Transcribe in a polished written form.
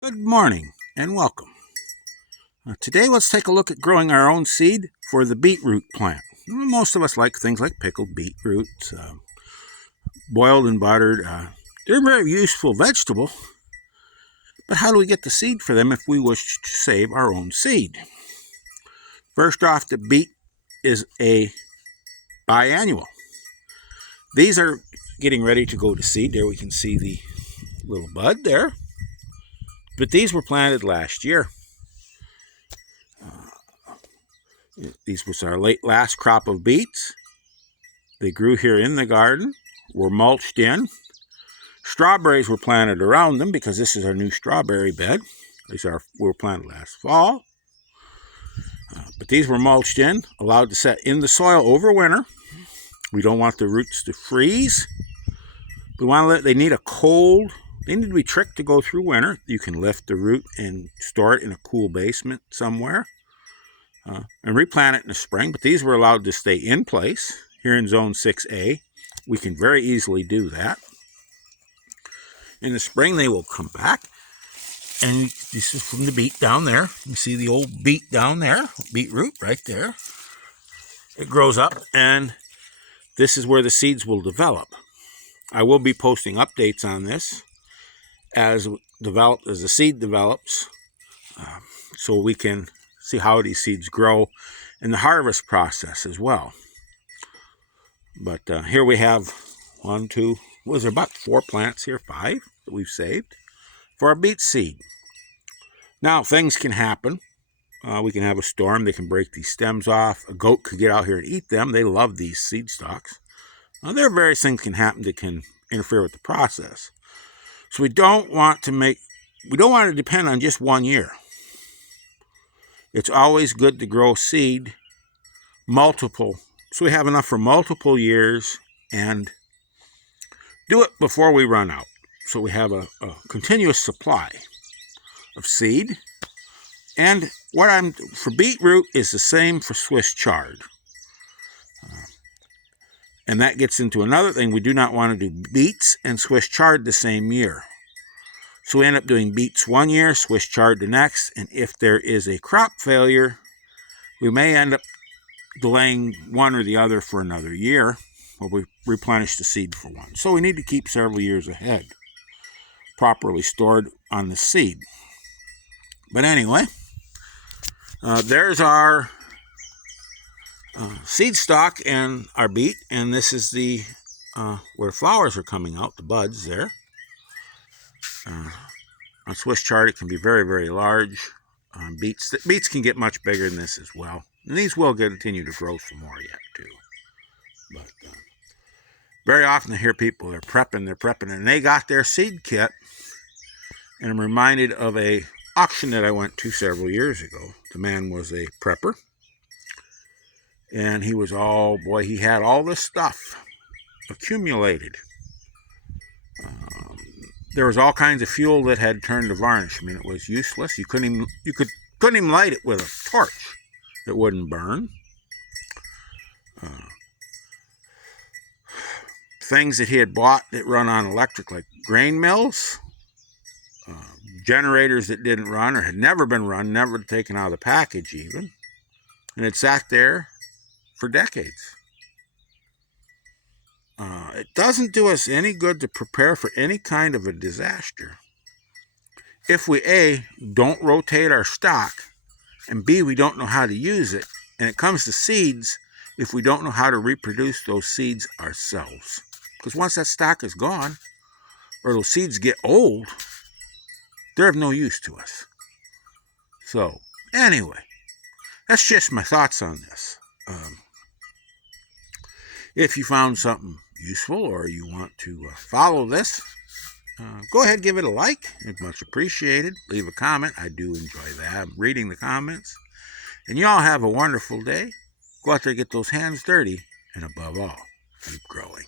Good morning and welcome. Today let's take a look at growing our own seed for the beetroot plant. Most of us like things like pickled beetroot, boiled and buttered. They're a very useful vegetable, but how do we get the seed for them if we wish to save our own seed? First off, the beet is a biannual. These are getting ready to go to seed. There we can see the little bud there. But these were planted last year. These was our last crop of beets. They grew here in the garden, were mulched in. Strawberries were planted around them because this is our new strawberry bed. These were planted last fall. But these were mulched in, allowed to set in the soil over winter. We don't want the roots to freeze. They need they need to be tricked to go through winter. You can lift the root and store it in a cool basement somewhere and replant it in the spring. But these were allowed to stay in place here in Zone 6A. We can very easily do that. In the spring, they will come back. And this is from the beet down there. You see the old beet down there, beetroot right there. It grows up, and this is where the seeds will develop. I will be posting updates on this as the seed develops, so we can see how these seeds grow in the harvest process as well. But here we have was there about 4 plants here, 5 that we've saved for our beet seed. Now things can happen. We can have a storm. They can break these stems off. A goat could get out here and eat them. They love these seed stalks. There are various things can happen that can interfere with the process. So we don't want to depend on just one year. It's always good to grow seed multiple, so we have enough for multiple years, and do it before we run out. So we have a continuous supply of seed. And for beetroot is the same for Swiss Chard. And that gets into another thing. We do not want to do beets and Swiss Chard the same year. So we end up doing beets one year, Swiss Chard the next, and if there is a crop failure, we may end up delaying one or the other for another year, or we replenish the seed for one. So we need to keep several years ahead, properly stored on the seed. But anyway, there's our seed stalk and our beet, and this is the where flowers are coming out, the buds there. On Swiss Chard, it can be very, very large. Beets can get much bigger than this as well, and these will continue to grow some more yet too. But very often I hear people they're prepping, and they got their seed kit, and I'm reminded of a auction that I went to several years ago. The man was a prepper. And he had all this stuff accumulated. There was all kinds of fuel that had turned to varnish. I mean, it was useless. You couldn't even light it with a torch. It wouldn't burn. Things that he had bought that run on electric, like grain mills, generators that didn't run or had never been run, never taken out of the package even, and it sat there for decades. It doesn't do us any good to prepare for any kind of a disaster if we A, don't rotate our stock, and B, we don't know how to use it. And it comes to seeds, if we don't know how to reproduce those seeds ourselves. Because once that stock is gone, or those seeds get old, they're of no use to us. So, anyway, that's just my thoughts on this. If you found something useful or you want to follow this, go ahead, give it a like. It's much appreciated. Leave a comment. I do enjoy that. I'm reading the comments. And you all have a wonderful day. Go out there, get those hands dirty, and above all, keep growing.